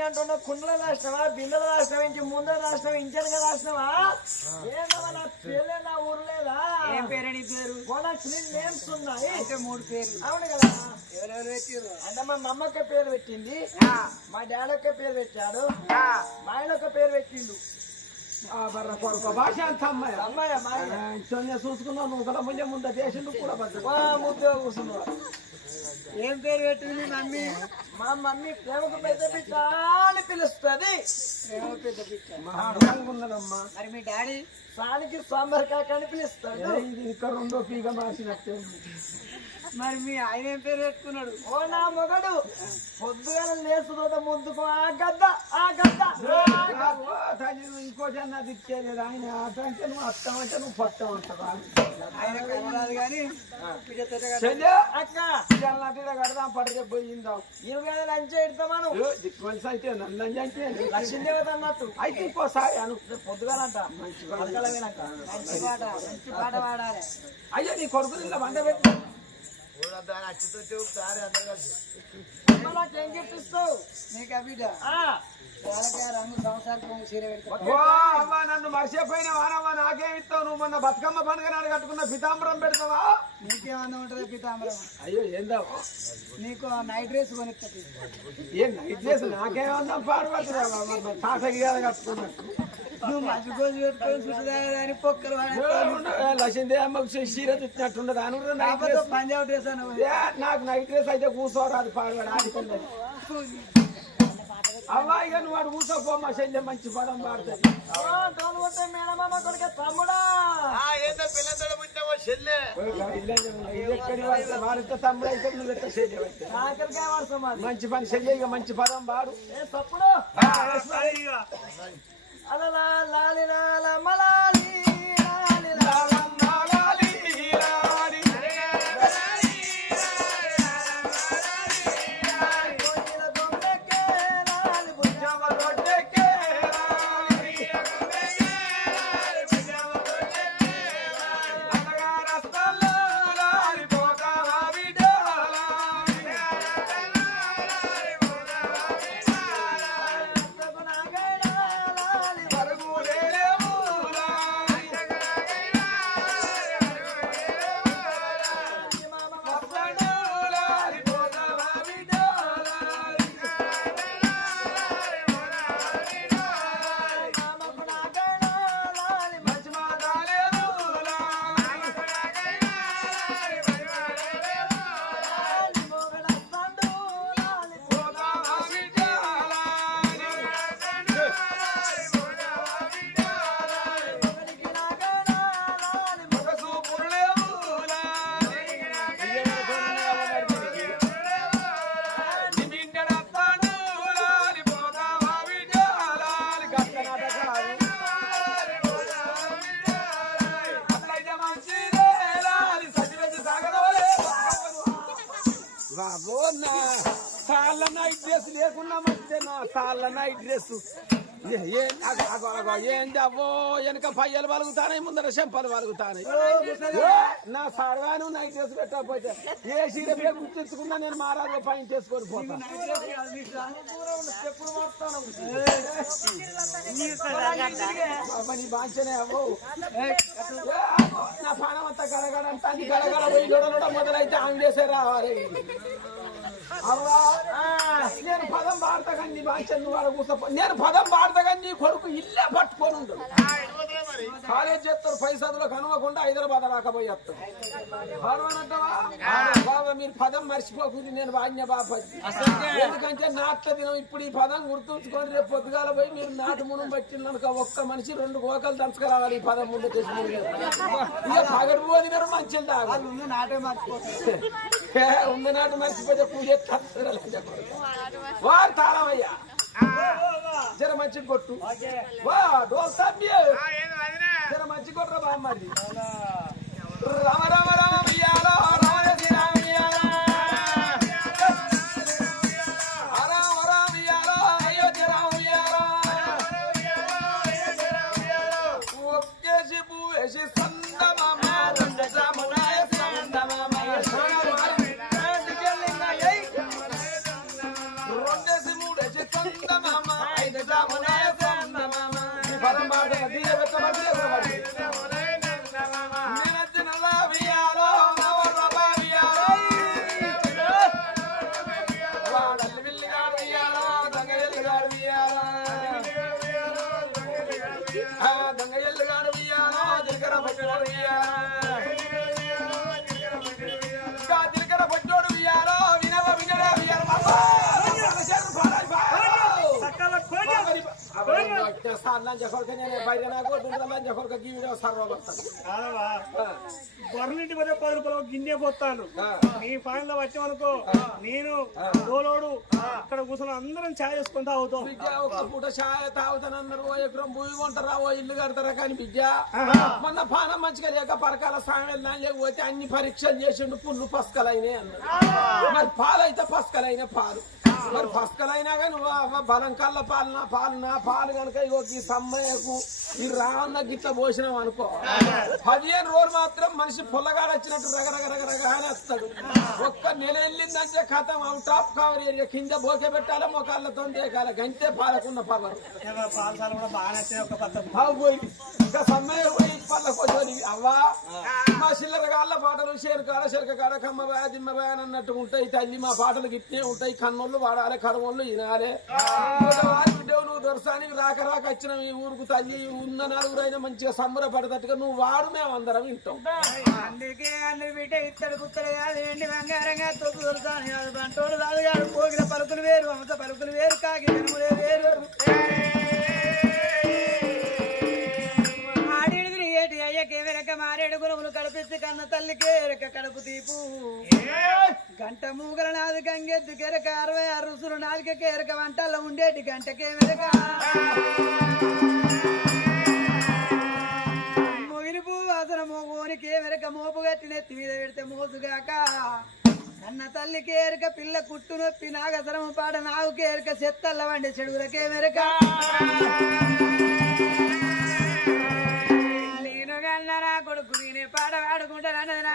అన్ని అంటున్నా కుండలు రాసినవా బిందెలు రాసినవా ఇంటి ముందర రాసినవా ఇంచెనగా రాసినవా? ఏంటమ్మా నా పేర్లే నా ఊరు లేదా? ఏం పేరు నీ పేరు? త్రీ నేమ్స్ ఉన్నాయి. అయితే మూడు పేర్లు. అవును కదా? ఎవరెవరు పెట్టిర్రు? అంటే మా మమ్మక్క పేరు పెట్టింది. ఆ, మా డాడీ ఒక్క పేరు పెట్టాడు. ఆ, మా ఆయన ఒక పేరు పెట్టిండు. చూసుకున్నావు నువ్వు కూడా ముందే ముందు చేసిండు కూడా ముద్దు కూర్చున్నాడు ఏం పేరు పెట్టింది మమ్మీ? మా మమ్మీ ప్రేమకు పెద్ద బిడ్డ అని పిలుస్తుంది. పెద్ద మహానుభావంగా ఉన్నదమ్మా మరి మీ డాడీ? సానికి సాంబార్ కాక అని పిలుస్తాడు. ఇక్కడ రెండో పీగ మార్చినట్టే. మరి మీ ఆయన ఏం పేరు పెట్టుకున్నాడు? ఓ నా మొగడు. పొద్దుగా లేస్తున్న ముందుకు ఆ గద్ద ఆ గద్ద. ఇంకో జన్న దిక్కేలేదు ఆయన అట అంటే నువ్వు అత్తం అంటే నువ్వు పట్టం అంటావా? ఆయన కానీ అక్క! నదిలో కడదాం పడితే పోయిందాం ఇరవై ఐదు లంచ్ ఎడతామాను మనిషి అయితే నన్ను అంటే లక్ష్మీదేవత అన్నట్టు. అయితే ఇంకోసారి అను. పొద్దుగాలంట. మంచి పాట మంచి పాట పాడాలి. అయ్యో నీ కొడుకు ఇలా వంట పెట్టి. అమ్మ నాకేం చెప్పిస్తావు? నీకు ఆ బిడ్డ? ఆ, వాళ్ళకి అవ్వ నన్ను మర్చిపోయిన వానవ్వ నాకేం ఇస్తావు? నువ్వు మొన్న బతుకమ్మ పండుగ నాడు కట్టుకున్న పితాంబరం పెడతావా? నీకేమన్నా ఉంటుంది పీతాంబరం. అయ్యో ఏందా? నీకు నైట్ డ్రెస్ కొనిస్తుంది ఏం నైట్ చేసి నాకేమన్నా పాడుపడుతున్నా తాతకి కదా నువ్వు మంచి గోజు పెట్టుకొని చుట్టుదాని పొక్కలు వాడేస్తావు. లక్ష్మీదే అమ్మకు చీర చుట్టినట్టున్నది అను నైట్ కాకపోతే డ్రెస్. పంజాబ్ డ్రెస్ అన్న నాకు నైట్ డ్రెస్ అయితే కూర్చోరాదు పాడవాడు ఆడుకున్నది అవ్వ ఇక నువ్వు వాడు కూర్చోపో మా చెల్లె మంచి పదం పాడుతుంది. మంచి పని చెయ్యి ఇక మంచి పదం పాడు. ఏ తప్పుడు అలలా లాలి లాల మలాలి లాలి లాల బాబో నా సాళ్ళ నైట్ డ్రెస్ లేకున్నా మంచిదేనా? సాళ్ళ నైట్ డ్రెస్ ఏం అగో, అగో, అగో, ఏంది అవ్వో వెనక పయ్యలు పలుగుతానాయి ముందర చెంపలు పలుగుతానాయి ఏ, నా సర్వాను నైట్ డ్రెస్ పెట్టకపోతే ఏ పేరు గుర్తించుకున్నా నేను మారాదు పైన చేసుకొని పోతా. ఎప్పుడు మారుతాను బాబా నీ బాంచనే అవ్వో. నా పానం అంతా గడగడంతా గడగడ పోయి మొదలైతే ఆమె చేసే రావాలి. నేను పదం పాడతా కానీ నీ భాష నువ్వు ఆడ నేను పదం పాడతా కానీ నీ కొడుకు ఇల్లే పట్టుకోను కాలేజ్ చేస్తారు పైసలు కనవకుండా హైదరాబాద్ రాకపోయేస్తారు. బాబా మీరు పదం మర్చిపోకుండా నేను వాడిన బాబా ఎందుకంటే నాట్ల దినం ఇప్పుడు ఈ పదం గుర్తుంచుకొని రేపు పొద్దుగాల పోయి మీరు నాటు మునం పట్టిందనుక ఒక్క మనిషి రెండు గోకలు దంచుకురావాలి ఈ పదం ముందు పగడు పోదినారు మంచిది తాగాలి నాటే ఉంది నాటు మర్చిపోతే పూజ వారు తాళమయ్యా. జర మంచి కొట్టు. వా డోల్ సభ్య. జర మంచి రామ రామ రామ లంచ కొరక నేను బయట నాకు కాదవా గొర్రెలింటి పోతే పది రూపాయలు గిన్నె పోతాను నీ ఫైన్లో వచ్చామనుకో నేను తోలోడు అక్కడ కూర్చొని అందరం ఛాయ్ అవుతాం బిడ్డ ఒక పూట ఛాయ తాగుతానన్నారు ఓ ఎకరం భూమి కొంటారా ఓ ఇల్లు కడతారా కానీ బిడ్డ మొన్న పానం మంచిగా లేక పరకాల నా లేకపోతే అన్ని పరీక్షలు చేసిండు పుల్లు పసకలైనాయి అన్నారు. మరి పాలు అయితే పసకలైన పాలు. మరి పసకలైనా కానీ బలం కళ్ళ పాలు నా పాలు కనుక ఇగో ఈ సమ్మయ్యకు ఈ రావన్న గిట్ల పోసినాం అనుకో. పదిహేను రోజులు మాత్రం మనిషి పుల్లగాడ వచ్చినట్టు రగ రగ రగ రగ అని వస్తాడు. ఒక్క నెల వెళ్ళిందంటే కథం అవుట్ ఆఫ్ కవర్ ఏరియా కింద బోకే పెట్టాలి మొకాళ్ళతో దేకాలి గంటే పాలకున్న పవర్. ఇంకా సమ్మయ్య పోయి పళ్ళ కొంచెం అవ్వా మా చిల్లర కాళ్ళ పాటలు షేరు కాడ చెరక కాడ కమ్మ బాయ దిమ్మ బాయ అని అన్నట్టు ఉంటాయి తల్లి మా పాటలు గిట్నే ఉంటాయి కన్నోళ్ళు వాడాలి కడవళ్ళు వినాలి వారి బిడ్డవు నువ్వు దొరసానికి రాక రాక వచ్చిన ఈ ఊరుకు తల్లి ఉన్న నలుగురైనా మంచిగా సంబరపడేటట్టుగా నువ్వు వాడు మేము అందరం వింటాం. అందుకే అన్ని బిడ్డ ఇత్తడి కుత్తలు కాదు ఎండి బంగారంగా తొక్కు దొరుకుతాను కాదు. బంటోడు కాదు కాదు పోగిన పలుకులు వేరు అమత పలుకులు వేరు కాకి జనములే వేరు ఆడేడుగురు ఏటి అయ్యకే వెనక మారేడు కడపెత్తి కన్న తల్లి ఎరక కడుపు తీపు. గంట మూగల నాది గంగెద్దు కెరక అరవై ఆరు రుసులు నాలుక కేరక వంటల్లో ఉండేటి గంటకే వెనక మొగిలి వాసన మోగోనికి మోపు గట్టి నెత్తి మీద పెడితే మోసుగాక. అన్న తల్లికి ఎరక పిల్ల కుట్టు నొప్పి నాగసరం పాడ నావుకి ఎరక చెత్తల్ల వండి చెడుగులకే మెరక పాట పాడుకుంటానన్నది నా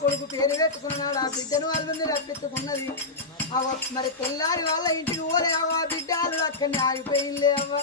కొడుకు పేరు పెట్టుకున్నాడు ఆ బిడ్డను వాళ్ళని రప్పెత్తుకున్నది అవ మరి తెల్లారి వాళ్ళ ఇంటికి పోలే అవ్వ బిడ్డ వాళ్ళు అక్కడిని ఆగిపోయిందే అవ్వ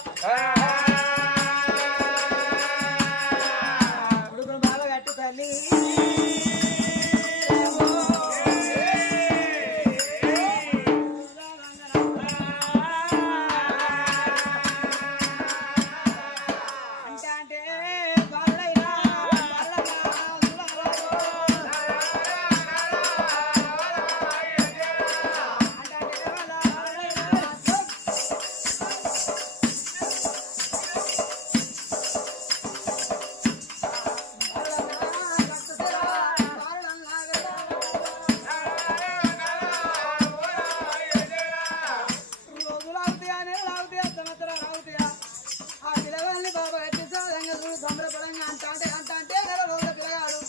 బాబా ఎట్టి సాధంగా చూడు సంబరపడంగా అంట అంటే అంట అంటే నెల రోజుల పిల్లగాడు.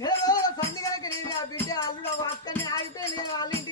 నెల రోజుల సంధిగాకి నేను ఆ బిడ్డ అల్లుడు అక్కడిని ఆగితే నేను వాళ్ళ ఇంటికి